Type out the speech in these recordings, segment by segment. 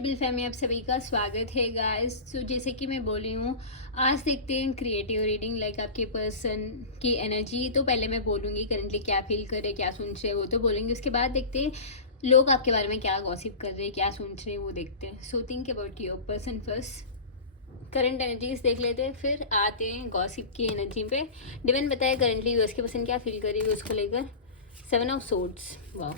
Triple fam में आप सभी का स्वागत है गाइस। तो जैसे कि मैं बोली हूँ, आज देखते हैं क्रिएटिव रीडिंग लाइक आपके पर्सन की एनर्जी। तो पहले मैं बोलूँगी करंटली क्या फील कर रहे, क्या सुन रहे, वो तो बोलेंगे। उसके बाद देखते हैं लोग आपके बारे में क्या गॉसिप कर रहे हैं, क्या सुन रहे हैं, वो देखते हैं। So think about your person first. Current energies देख लेते हैं, फिर आते हैं गॉसिप की एनर्जी पे। डिवन बताए करंटली यूएस के पर्सन क्या फील कर रही है उसको लेकर। 7 ऑफ सोर्ड्स, वाह,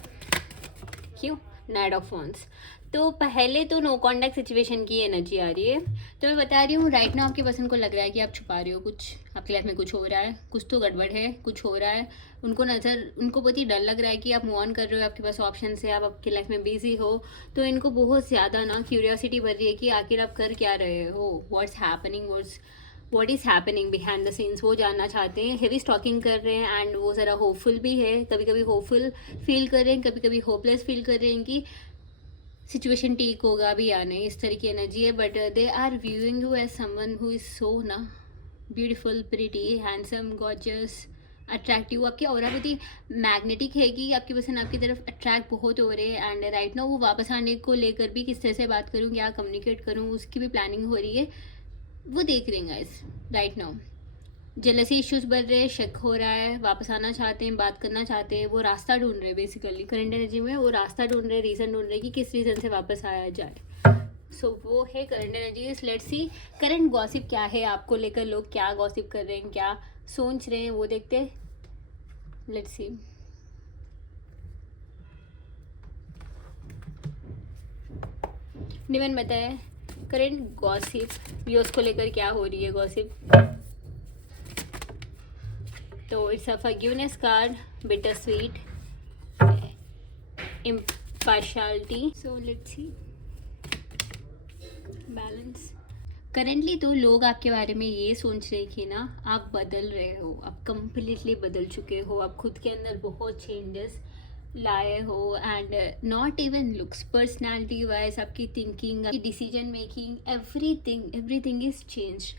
क्यों। Night of wands. तो पहले तो नो कॉन्टैक्ट सिचुएशन की एनर्जी आ रही है। तो मैं बता रही हूँ राइट नाउ आपके पर्सन को लग रहा है कि आप छुपा रहे हो कुछ, आपकी लाइफ में कुछ हो रहा है, कुछ तो गड़बड़ है, कुछ हो रहा है। उनको बहुत ही डर लग रहा है कि आप मूव ऑन कर रहे हो, आपके पास ऑप्शन है, आप आपकी लाइफ में बिजी हो। तो इनको बहुत ज़्यादा ना क्यूरियोसिटी बढ़ रही है कि आखिर आप कर क्या रहे हो, what's happening, what is happening behind the scenes, वो जानना चाहते हैं। हेवी स्टॉकिंग कर रहे हैं एंड वो ज़रा होपफुल भी है। कभी कभी होपफुल फील कर रहे हैं, कभी कभी होपलेस फील कर रहे हैं कि सिचुएशन ठीक होगा भी या नहीं, इस तरह की एनर्जी है। But they are viewing you as someone who is so ना beautiful, pretty, handsome, gorgeous, attractive. आपकी ऑरा बहुत ही मैग्नेटिक है कि आपकी पर्सन आपकी तरफ अट्रैक्ट बहुत हो रहे हैं। एंड राइट नाउ वो वापस आने को लेकर भी किस तरह से बात करूँ, क्या कम्युनिकेट करूँ, उसकी भी प्लानिंग हो रही है। वो देख रहे हैं guys right now. Jealousy issues बढ़ रहे हैं, शक हो रहा है, वापस आना चाहते हैं, बात करना चाहते हैं, वो रास्ता ढूंढ रहे हैं। बेसिकली करंट एनर्जी में वो रास्ता ढूंढ रहे हैं, रीज़न ढूंढ रहे हैं कि किस रीज़न से वापस आया जाए। सो वो है current energy. Let's see current gossip क्या है आपको लेकर, लोग क्या गॉसिप कर रहे हैं, क्या सोच रहे हैं, वो देखते हैं। Let's see. निवन बताए करंट गॉसिप व्यूअर्स को लेकर क्या हो रही है गॉसिप। तो it's a forgiveness card, bitter sweet, impartiality. So let's see. Balance. Currently तो लोग आपके बारे में ये सोच रहे हैं कि ना आप बदल रहे हो, आप कंप्लीटली बदल चुके हो, आप खुद के अंदर बहुत चेंजेस लाए हो। And not even looks, personality wise आपकी थिंकिंग, आपकी decision making, everything is change.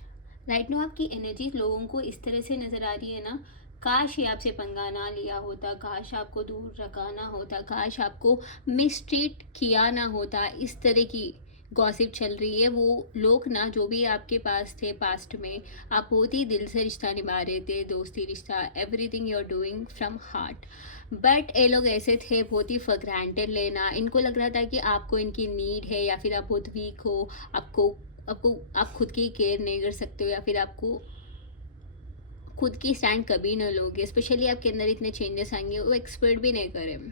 Right no आपकी एनर्जी लोगों को इस तरह से नज़र आ रही है ना, काश ये आपसे पंगा ना लिया होता, काश आपको दूर रखा ना होता, काश आपको मिसट्रीट किया ना होता। इस तरह की गॉसिप चल रही है। वो लोग ना जो भी आपके पास थे पास्ट में, आप बहुत ही दिल से रिश्ता निभा रहे थे, दोस्ती रिश्ता, everything you are doing from heart. But ये लोग ऐसे थे बहुत ही फॉर ग्रांटेड लेना। इनको लग रहा था कि आपको इनकी नीड है, या फिर आप बहुत वीक हो, आपको आपको आप खुद की केयर नहीं कर सकते हो, या फिर आपको खुद की स्टैंड कभी न लोगे। स्पेशली आपके अंदर इतने चेंजेस आएंगे वो एक्सपेक्ट भी नहीं करें।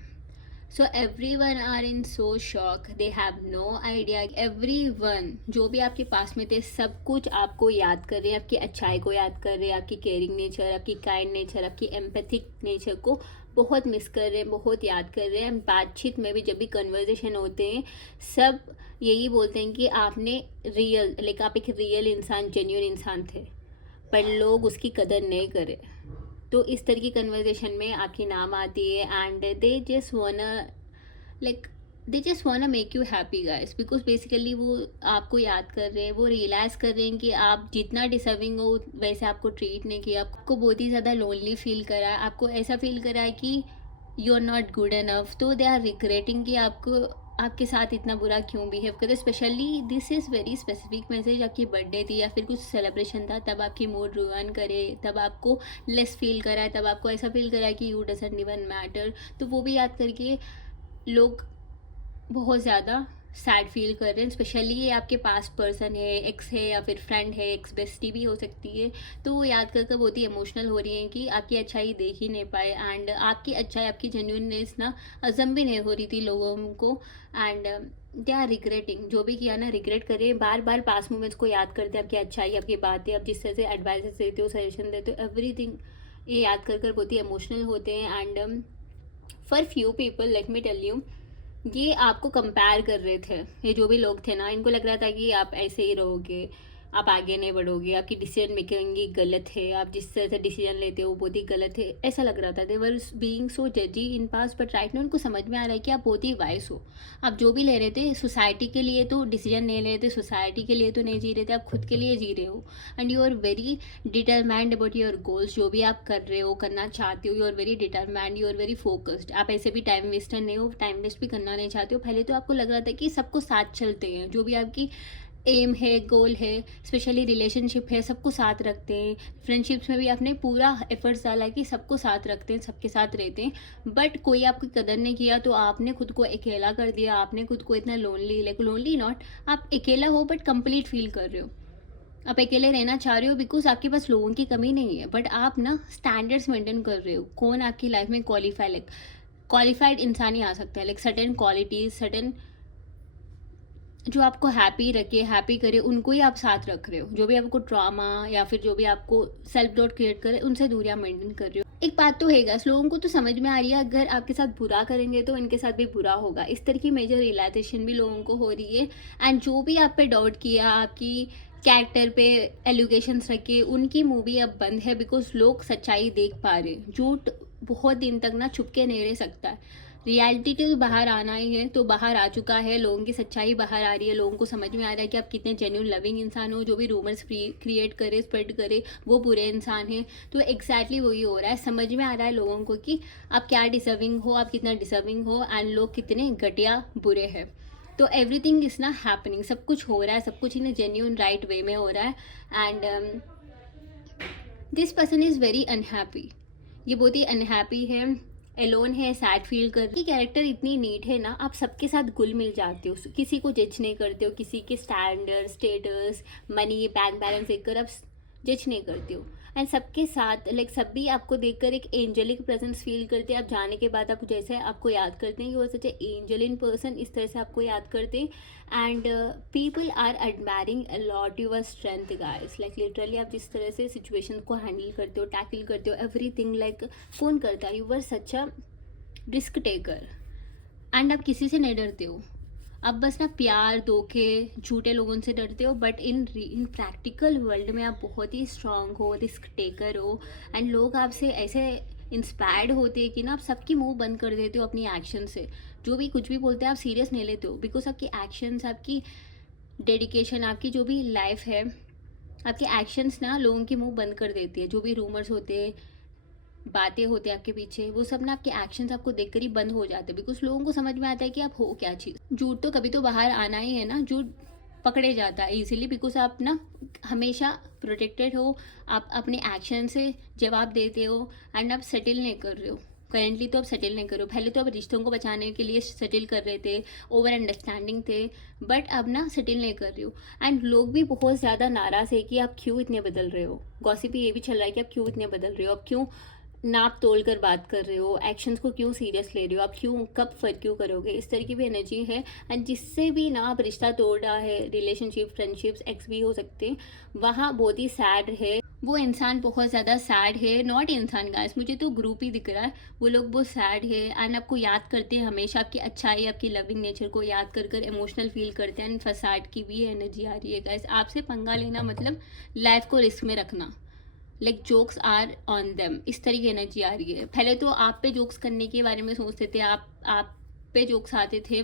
So everyone are in so shock, they have no idea. Everyone जो भी आपके पास में थे, सब कुछ आपको याद कर रहे हैं, आपकी अच्छाई को याद कर रहे हैं, आपकी केयरिंग नेचर, आपकी काइंड नेचर, आपकी एम्पैथिक नेचर को बहुत मिस कर रहे हैं, बहुत याद कर रहे हैं। बातचीत में भी जब भी कन्वर्जेशन होते हैं, सब यही बोलते हैं कि आपने रियल, लाइक आप एक रियल इंसान, जेन्युइन इंसान थे, पर लोग उसकी कदर नहीं करे। तो इस तरह की कन्वर्जेशन में आपकी नाम आती है। एंड दे जस्ट वाना make you happy guys, because basically वो आपको याद कर रहे हैं, वो रियलाइज़ कर रहे हैं कि आप जितना डिजर्विंग हो वैसे आपको ट्रीट नहीं किया, आपको बहुत ही ज़्यादा लोनली फील करा है, आपको ऐसा फील करा है कि you are not good enough. तो दे आर रिग्रेटिंग कि आपको आपके साथ इतना बुरा क्यों बिहेव करे। Specially this is very specific message, आपकी बर्थडे थी या फिर कुछ सेलिब्रेशन था, तब आपकी मूड रुइन करे, तब आपको लेस फील करा है, तब आपको ऐसा फील करा है कि यू डजंट इवन मैटर। तो वो भी याद करके लोग बहुत ज़्यादा सैड फील कर रहे हैं। स्पेशली ये आपके पास्ट पर्सन है, एक्स है या फिर फ्रेंड है, एक्स बेस्टी भी हो सकती है। तो वो याद कर बहुत ही इमोशनल हो रही है कि आपकी अच्छाई देख ही नहीं पाए। एंड आपकी अच्छाई, आपकी जेन्युइननेस ना अजम भी नहीं हो रही थी लोगों को। एंड दे आर रिग्रेटिंग, जो भी किया ना रिग्रेट करें, बार बार पास्ट मोमेंट्स को याद करते हैं, आपकी अच्छाई, आपकी बातें, आप जिस तरह से एडवाइस देते हो, सजेशन देते हो, एवरीथिंग ये याद कर बहुत ही इमोशनल होते हैं। And for few people let me tell you, ये आपको कंपेयर कर रहे थे। ये जो भी लोग थे ना, इनको लग रहा था कि आप ऐसे ही रहोगे, आप आगे नहीं बढ़ोगे, आपकी डिसीजन मेकिंग गलत है, आप जिस तरह से डिसीजन लेते हो बहुत ही गलत है, ऐसा लग रहा था। दे वर बीइंग सो जजी इन पास, बट राइट ना उनको समझ में आ रहा है कि आप बहुत ही वाइस हो। आप जो भी ले रहे थे सोसाइटी के लिए तो डिसीजन नहीं ले रहे थे, सोसाइटी के लिए तो नहीं जी रहे थे, आप खुद के लिए जी रहे हो। And you are very determined about your goals, जो भी आप कर रहे हो, करना चाहते हो, you are very determined, you are very focused. आप ऐसे भी टाइम वेस्टर नहीं हो, टाइम वेस्ट भी करना नहीं चाहते हो। पहले तो आपको लग रहा था कि सबको साथ चलते हैं, जो भी आपकी एम है, गोल है, स्पेशली रिलेशनशिप है, सबको साथ रखते हैं। फ्रेंडशिप्स में भी आपने पूरा एफर्ट्स डाला कि सबको साथ रखते हैं, सबके साथ रहते हैं, बट कोई आपकी कदर नहीं किया तो आपने खुद को अकेला कर दिया। आपने खुद को इतना लोनली, लाइक लोनली नॉट, आप अकेला हो बट कंप्लीट फील कर रहे हो। आप अकेले रहना चाह रहे हो बिकॉज आपके पास लोगों की कमी नहीं है, बट आप ना स्टैंडर्ड्स मेंटेन कर रहे हो। कौन आपकी लाइफ में क्वालिफाइड इंसान ही आ सकता है, लाइक सर्टेन क्वालिटीज, सर्टेन जो आपको हैप्पी रखे, हैप्पी करे, उनको ही आप साथ रख रहे हो। जो भी आपको ट्रॉमा या फिर जो भी आपको सेल्फ डाउट क्रिएट करे, उनसे दूरियां मेंटेन कर रहे हो। एक बात तो है गाइस, लोगों को तो समझ में आ रही है अगर आपके साथ बुरा करेंगे तो इनके साथ भी बुरा होगा। इस तरह की मेजर रियलाइजेशन भी लोगों को हो रही है। एंड जो भी आप पे डाउट किया, आपकी कैरेक्टर पे एलिगेशंस रखे, उनकी मूवी अब बंद है बिकॉज लोग सच्चाई देख पा रहे हैं। झूठ बहुत दिन तक ना छुप के नहीं रह सकता है। रियलिटी तो बाहर आना ही है, तो बाहर आ चुका है, लोगों की सच्चाई बाहर आ रही है। लोगों को समझ में आ रहा है कि आप कितने जेन्युइन लविंग इंसान हो। जो भी रूमर्स क्रिएट करे, स्प्रेड करे, वो बुरे इंसान हैं। तो एग्जैक्टली वही हो रहा है। समझ में आ रहा है लोगों को कि आप क्या डिजर्विंग हो, आप कितना डिजर्विंग हो, एंड लोग कितने घटिया बुरे हैं। तो एवरीथिंग इज ना हैपनिंग, सब कुछ हो रहा है, सब कुछ इन जेन्युइन राइट वे में हो रहा है। And this person is very unhappy, ये बहुत ही अनहैप्पी है, एलोन है, सैड फील कर रही। कैरेक्टर इतनी नीट है ना, आप सबके साथ घुल मिल जाते हो, किसी को जज नहीं करते हो, किसी के standard, status, money, bank balance देखकर आप जज नहीं करते हो। एंड सबके साथ लाइक सभी आपको देखकर एक एंजलिक प्रेजेंस फील करते हैं। आप जाने के बाद आप जैसे आपको याद करते हैं, you are such a angel in person, इस तरह से आपको याद करते हैं। And people are admiring a lot your strength guys, like literally आप जिस तरह से सिचुएशन को हैंडल करते हो, टैकल करते हो, एवरीथिंग लाइक कौन करता है, you are such a risk taker. एंड आप किसी से नहीं डरते हो, आप बस ना प्यार, धोखे, झूठे लोगों से डरते हो। बट इन प्रैक्टिकल वर्ल्ड में आप बहुत ही स्ट्रांग हो, रिस्क टेकर हो। एंड लोग आपसे ऐसे इंस्पायर्ड होते हैं कि ना आप सबकी मुंह बंद कर देते हो अपनी एक्शन से। जो भी कुछ भी बोलते हैं आप सीरियस नहीं लेते हो, बिकॉज आपकी एक्शंस, आपकी डेडिकेशन, आपकी जो भी लाइफ है, आपके एक्शंस ना लोगों की मुंह बंद कर देती है। जो भी रूमर्स होते हैं, बातें होते हैं आपके पीछे, वो सब ना आपके एक्शंस आपको देखकर ही बंद हो जाते हैं, बिकॉज लोगों को समझ में आता है कि आप हो क्या चीज़। झूठ तो कभी तो बाहर आना ही है ना, झूठ पकड़े जाता है इजीली, बिकॉज आप ना हमेशा प्रोटेक्टेड हो, आप अपने एक्शन से जवाब देते हो। एंड आप सेटल नहीं कर रहे हो करेंटली, तो आप सेटल नहीं कर रहे हो। पहले तो आप रिश्तों को बचाने के लिए सेटल कर रहे थे, ओवर अंडरस्टैंडिंग थे, बट अब ना सेटल नहीं कर रहे हो। एंड लोग भी बहुत ज़्यादा नाराज़ है कि आप क्यों इतने बदल रहे हो। गॉसिप ये भी चल रहा है कि आप क्यों इतने बदल रहे हो, आप क्यों नाप तोल कर बात कर रहे हो, एक्शंस को क्यों सीरियस ले रहे हो, आप क्यों, कब फर्क क्यों करोगे, इस तरह की भी एनर्जी है। एंड जिससे भी ना आप रिश्ता तोड़ रहा है, रिलेशनशिप, फ्रेंडशिप्स, एक्स भी हो सकते हैं, वहाँ बहुत ही सैड है। वो इंसान बहुत ज़्यादा सैड है, नॉट इंसान गाइस, मुझे तो ग्रुप ही दिख रहा है। वो लोग बहुत सैड है एंड आपको याद करते हैं हमेशा, आपकी अच्छाई, आपकी लविंग नेचर को याद कर कर इमोशनल फील करते हैं। एंड फसाड की भी एनर्जी आ रही है गाइस। आपसे पंगा लेना मतलब लाइफ को रिस्क में रखना, like jokes are on them, इस तरह की एनर्जी आ रही है। पहले तो आप पे जोक्स करने के बारे में सोचते थे, आप पे जोक्स आते थे,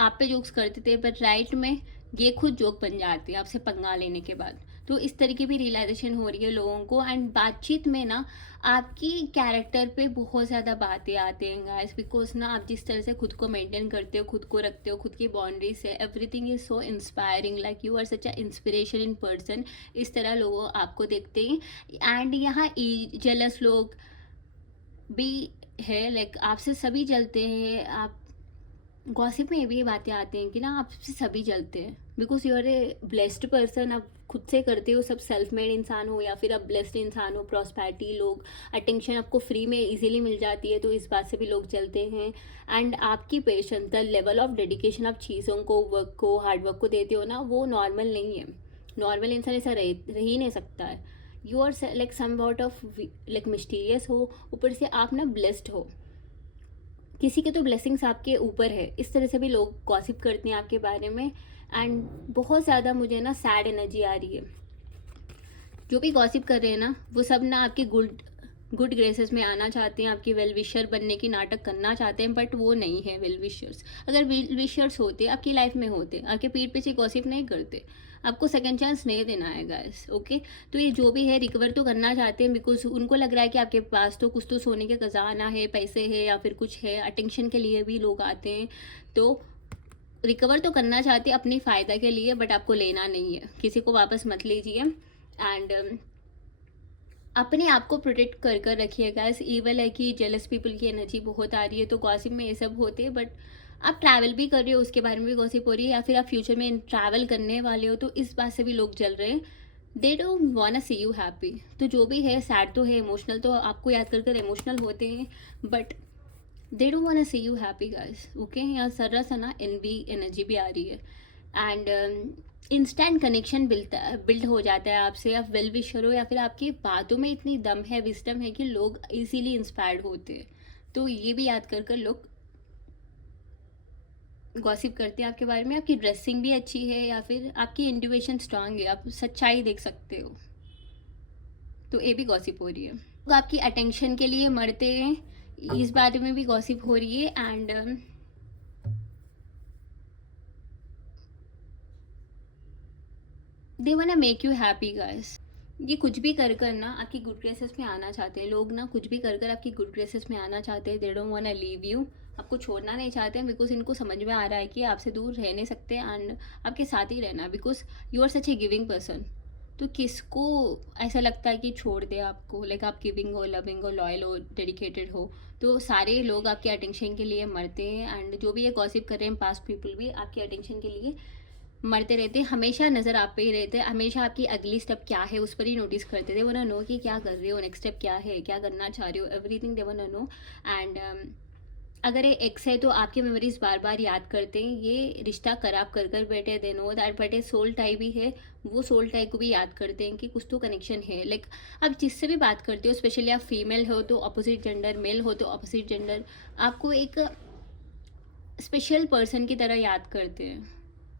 आप पे जोक्स करते थे, बट राइट में ये खुद जोक बन जाते हैं आपसे पंगा लेने के बाद। तो इस तरह की भी रियलाइजेशन हो रही है लोगों को। एंड बातचीत में ना आपकी कैरेक्टर पे बहुत ज़्यादा बातें आते हैं गाइस, बिकॉज ना आप जिस तरह से खुद को मेंटेन करते हो, खुद को रखते हो, खुद की बाउंड्रीज है, everything is so inspiring, like you are such a inspiration in person. इस तरह लोग आपको देखते हैं। एंड यहाँ जेलस लोग भी है, लाइक आपसे सभी जलते हैं। आप गॉसिप में ये भी बातें आती हैं कि ना आपसे सभी जलते हैं, because you are a blessed person. आप खुद से करते हो, सब सेल्फ मेड इंसान हो या फिर आप ब्लेस्ड इंसान हो, प्रॉस्पेरिटी, लोग अटेंशन आपको फ्री में इजीली मिल जाती है, तो इस बात से भी लोग जलते हैं। एंड आपकी patience, the level of dedication आप चीज़ों को, वर्क को, हार्डवर्क को देते हो ना, वो नॉर्मल नहीं है। नॉर्मल इंसान ऐसा रह ही नहीं सकता है। You are like somewhat of like mysterious हो, ऊपर से आप ना ब्लेस्ड हो, किसी के तो ब्लेसिंग्स आपके ऊपर है। इस तरह से भी लोग गॉसिप करते हैं आपके बारे में। एंड बहुत ज़्यादा मुझे ना सैड एनर्जी आ रही है। जो भी गॉसिप कर रहे हैं ना, वो सब ना आपके गुड गुड ग्रेसेस में आना चाहते हैं, आपकी वेल विशर बनने की नाटक करना चाहते हैं, बट वो नहीं है वेल विशर्स। अगर वेल विशर्स होते, आपकी लाइफ में होते, आपके पीठ पीछे गॉसिप नहीं करते, आपको सेकंड चांस नहीं देना है गाइस, ओके। तो ये जो भी है रिकवर तो करना चाहते हैं, बिकॉज उनको लग रहा है कि आपके पास तो कुछ तो सोने का खजाना है, पैसे है या फिर कुछ है, अटेंशन के लिए भी लोग आते हैं। तो रिकवर तो करना चाहते हैं अपनी फ़ायदा के लिए, बट आपको लेना नहीं है, किसी को वापस मत लीजिए। एंड अपने आप को प्रोटेक्ट कर कर रखिए गाइस। ईवल है कि जेलस पीपल की एनर्जी बहुत आ रही है, तो गॉसिप में ये सब होते हैं। बट आप ट्रैवल भी कर रहे हो, उसके बारे में भी गॉसिप हो रही है, या फिर आप फ्यूचर में ट्रैवल करने वाले हो, तो इस बात से भी लोग जल रहे हैं। They don't want see you happy. तो जो भी है, सैड तो है, इमोशनल तो आपको याद कर कर इमोशनल होते हैं, but they don't want see you happy guys, okay. यहाँ सर्रा सा ना एनवी एनर्जी भी आ रही है। एंड इंस्टेंट कनेक्शन बिल्ड हो जाता है आपसे, आप वेल विशर हो या फिर आपकी बातों में इतनी दम है, विजडम है कि लोग इजीली इंस्पायर्ड होते हैं। तो ये भी याद कर कर लोग गॉसिप करते हैं आपके बारे में। आपकी ड्रेसिंग भी अच्छी है या फिर आपकी इंट्यूशन स्ट्रांग है, आप सच्चाई देख सकते हो, तो ये भी गॉसिप हो रही है। लोग आपकी अटेंशन के लिए मरते हैं, इस बारे में भी गॉसिप हो रही है। And they want make you happy guys. ये कुछ भी कर कर ना आपकी गुड ग्रेसेस में आना चाहते हैं लोग, ना कुछ भी कर कर आपकी गुड ग्रेसेस में आना चाहते हैं। They don't want leave you, आपको छोड़ना नहीं चाहते हैं, बिकॉज इनको समझ में आ रहा है कि आपसे दूर रह नहीं सकते एंड आपके साथ ही रहना, because you are such a giving person. तो किसको ऐसा लगता है कि छोड़ दे आपको, लाइक आप गिविंग हो, लविंग हो, लॉयल हो, डेडिकेटेड हो, तो सारे लोग आपके अटेंशन के लिए मरते हैं। एंड जो भी ये गॉसिप कर रहे हैं पास्ट पीपल भी आपके अटेंशन के लिए मरते रहते, हमेशा नज़र आप पे ही रहते, हमेशा आपकी अगली स्टेप क्या है उस पर ही नोटिस करते थे। वो ना नो कि क्या कर रहे हो, नेक्स्ट स्टेप क्या है, क्या करना चाह रहे हो, everything they want no. And अगर ये एक्स है तो आपकी मेमोरीज बार बार याद करते हैं, ये रिश्ता खराब कर कर बैठे, दे नो दैट। बट ये सोल टाई भी है, वो सोल टाई को भी याद करते हैं कि कुछ तो कनेक्शन है। लाइक आप जिससे भी बात करते हो, स्पेशली आप फीमेल हो तो अपोजिट जेंडर, मेल हो तो अपोजिट जेंडर, आपको एक स्पेशल पर्सन की तरह याद करते हैं।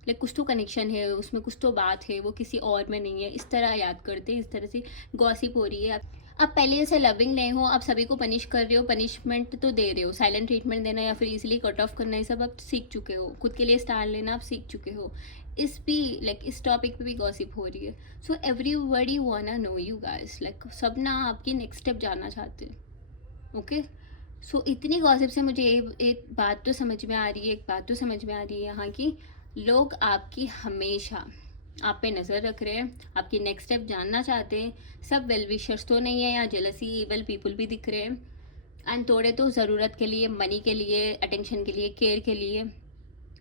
लाइक कुछ तो कनेक्शन है उसमें, कुछ तो बात है, वो किसी और में नहीं है, इस तरह याद करते हैं। इस तरह से गॉसिप हो रही है। आप पहले जैसे लविंग नहीं हो, आप सभी को पनिश कर रहे हो, पनिशमेंट तो दे रहे हो, साइलेंट ट्रीटमेंट देना या फिर इजीली कट ऑफ करना, ये सब आप सीख चुके हो, खुद के लिए स्टैंड लेना आप सीख चुके हो। इस भी लाइक इस टॉपिक पे भी गॉसिप हो रही है। So everybody wanna know you guys, like सब ना आपकी नेक्स्ट स्टेप जाना चाहते हैं, ओके। सो इतनी गॉसिप से मुझे एक बात तो समझ में आ रही है, एक बात तो समझ में आ रही है यहाँ की, लोग आपकी हमेशा आप पे नज़र रख रहे हैं, आपकी नेक्स्ट स्टेप जानना चाहते हैं। सब वेल विशर्स तो नहीं है, या जेलसी इवल पीपल भी दिख रहे हैं। एंड थोड़े तो ज़रूरत के लिए, मनी के लिए, अटेंशन के लिए, केयर के लिए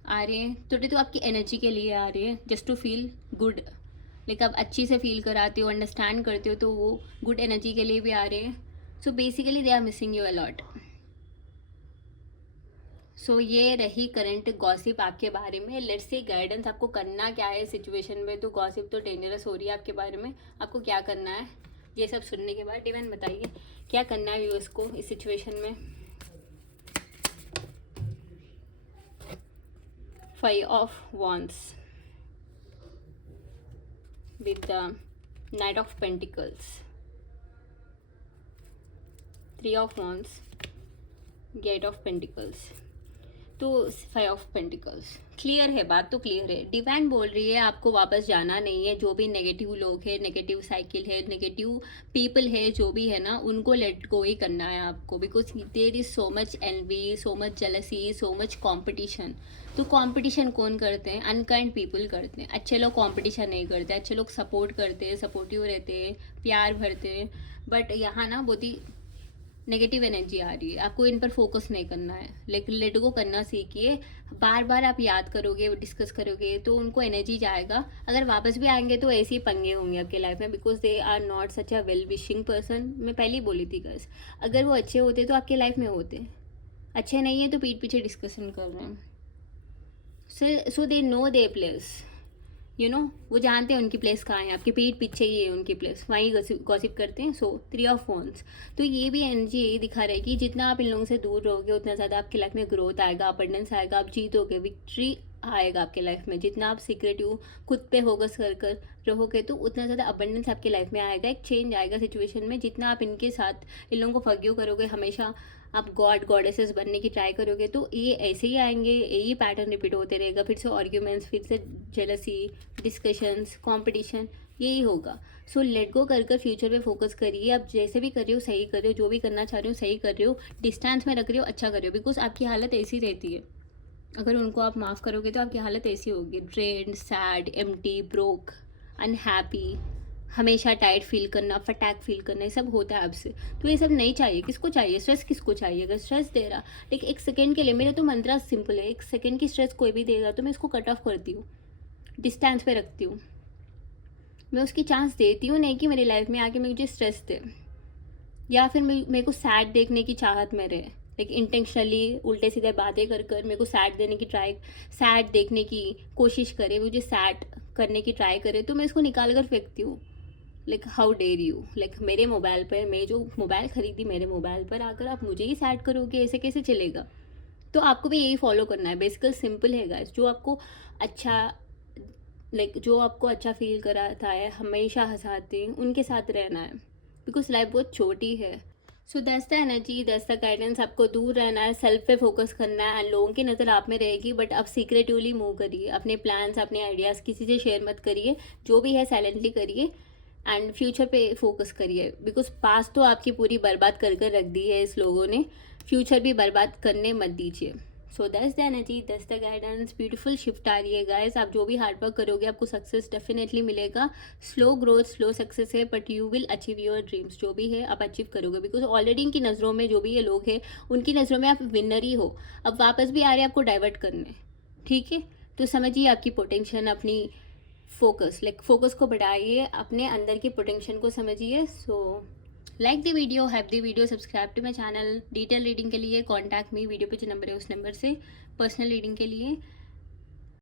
आ रहे हैं, थोड़े तो आपकी एनर्जी के लिए आ रहे हैं, just to feel good. Like आप अच्छी से फील कराते हो, अंडरस्टैंड करते हो, तो वो गुड एनर्जी के लिए भी आ रहे हैं। So basically they are missing you a lot. So ये रही करंट गॉसिप आपके बारे में। लेट्स से गाइडेंस आपको करना क्या है सिचुएशन में। तो गॉसिप तो डेंजरस हो रही है आपके बारे में, आपको क्या करना है ये सब सुनने के बाद? डिवाइन बताइए क्या करना है व्यूअर्स को इस सिचुएशन में। 5 of wands with the Knight of Pentacles, 3 of wands, Gate of Pentacles, तो 5 ऑफ पेंटिकल्स। क्लियर है, बात तो क्लियर है। डिवाइन बोल रही है आपको वापस जाना नहीं है। जो भी नेगेटिव लोग हैं, नेगेटिव साइकिल है, नेगेटिव पीपल है, जो भी है ना, उनको लेट गो ही करना है आपको, because there is so much envy, so much jealousy, so much competition. तो कंपटीशन कौन करते हैं? अनकाइंड पीपल करते हैं। अच्छे लोग कंपटीशन नहीं करते, अच्छे लोग सपोर्ट करते हैं, सपोर्टिव रहते हैं, प्यार भरते हैं। बट यहाँ ना बहुत ही नेगेटिव एनर्जी आ रही है, आपको इन पर फोकस नहीं करना है, लेकिन लेट गो करना सीखिए। बार बार आप याद करोगे, डिस्कस करोगे, तो उनको एनर्जी जाएगा। अगर वापस भी आएंगे तो ऐसे ही पंगे होंगे आपके लाइफ में, because they are not such a well wishing person. मैं पहले ही बोली थी गर्ल्स, अगर वो अच्छे होते तो आपके लाइफ में होते, अच्छे नहीं है तो पीठ पीछे डिस्कशन कर रहे हैं। So they know the place, you know, वो जानते हैं उनकी प्लेस कहाँ है, आपके पीठ पीछे ही है उनकी प्लेस, वहीं गॉसिप करते हैं। सो 3 ऑफ wands, तो ये भी एनर्जी यही दिखा रहा है कि जितना आप इन लोगों से दूर रहोगे उतना ज़्यादा आपकी लाइफ में ग्रोथ आएगा, अबंडेंस आएगा, आप जीतोगे, विक्ट्री आएगा आपके लाइफ में। जितना आप सीक्रेटिव खुद पे फोकस कर कर रहोगे तो उतना ज़्यादा अबंडेंस आपके लाइफ में आएगा, एक चेंज आएगा सिचुएशन में। जितना आप इनके साथ इन लोगों को फॉरगिव करोगे, हमेशा आप गॉड गॉडेसेस बनने की ट्राई करोगे, तो ये ऐसे ही आएंगे, यही पैटर्न रिपीट होते रहेगा। फिर से आर्ग्यूमेंट्स, फिर से जेलसी, डिस्कशंस, कंपटीशन, यही होगा। सो लेट गो कर कर फ्यूचर पे फोकस करिए। आप जैसे भी कर रहे हो सही कर रहे हो, जो भी करना चाह रहे हो सही कर रहे हो, डिस्टेंस में रख रहे हो अच्छा कर रहे हो, बिकॉज आपकी हालत ऐसी रहती है। अगर उनको आप माफ़ करोगे तो आपकी हालत ऐसी होगी, drained, sad, empty, broke, unhappy, हमेशा टायर्ड फील करना, फटैक फील करना, ये सब होता है आपसे। तो ये सब नहीं चाहिए। किसको चाहिए स्ट्रेस? किसको चाहिए? अगर स्ट्रेस दे रहा, लेकिन एक सेकंड के लिए, मेरा तो मंत्रा सिंपल है, एक सेकंड की स्ट्रेस कोई भी देगा तो मैं उसको कट ऑफ करती हूँ, डिस्टेंस पे रखती हूँ। मैं उसकी चांस देती हूँ नहीं कि मेरी लाइफ में आके मुझे स्ट्रेस दे, या फिर मेरे को सैड देखने की चाहत में रहे, लाइक इंटेंशनली उल्टे सीधे बातें कर कर मेरे को सैड देने की ट्राई, सैड देखने की कोशिश करे, मुझे सैड करने की ट्राई करे, तो मैं इसको निकाल कर फेंकती हूँ। Like how dare you, like मेरे मोबाइल पर, मैं जो मोबाइल खरीदी मेरे मोबाइल पर आकर आप मुझे ही सैड करोगे, ऐसे कैसे चलेगा? तो आपको भी यही फॉलो करना है। बेसिकल सिंपल है गाइस, जो आपको अच्छा, लाइक जो आपको अच्छा फील कराता है, हमेशा हंसाते हैं, उनके साथ रहना है, बिकॉज लाइफ बहुत छोटी है। सो that's the energy, that's the guidance. आपको दूर रहना है, सेल्फ पे फोकस करना है, एंड लोगों की नज़र आप में रहेगी, बट आप सीक्रेटिवली मूव करिए। अपने प्लान्स, अपने आइडियाज़ किसी से शेयर मत करिए, जो भी है साइलेंटली करिए, एंड फ्यूचर पे फोकस करिए, बिकॉज पास्ट तो आपकी पूरी बर्बाद कर कर रख दी है इस लोगों ने, फ्यूचर भी बर्बाद करने मत दीजिए। So that's the energy, that's the guidance. Beautiful shift आ रही है गाइस। आप जो भी हार्ड वर्क करोगे आपको सक्सेस डेफिनेटली मिलेगा। स्लो ग्रोथ, स्लो सक्सेस है, but you will achieve your dreams. जो भी है आप अचीव करोगे, बिकॉज ऑलरेडी इनकी नज़रों में, जो भी ये लोग हैं उनकी नज़रों में आप विनर ही हो। अब वापस भी आ रहे हैं आपको डाइवर्ट करने, ठीक है? तो समझिए आपकी पोटेंशियल, अपनी फोकस, लाइक फोकस को बढ़ाइए, अपने अंदर की पोटेंशियल को समझिए। So like the video, have the video, subscribe to my channel. Detail reading के लिए कॉन्टैक्ट मी, वीडियो पे जो नंबर है उस नंबर से, पर्सनल रीडिंग के लिए।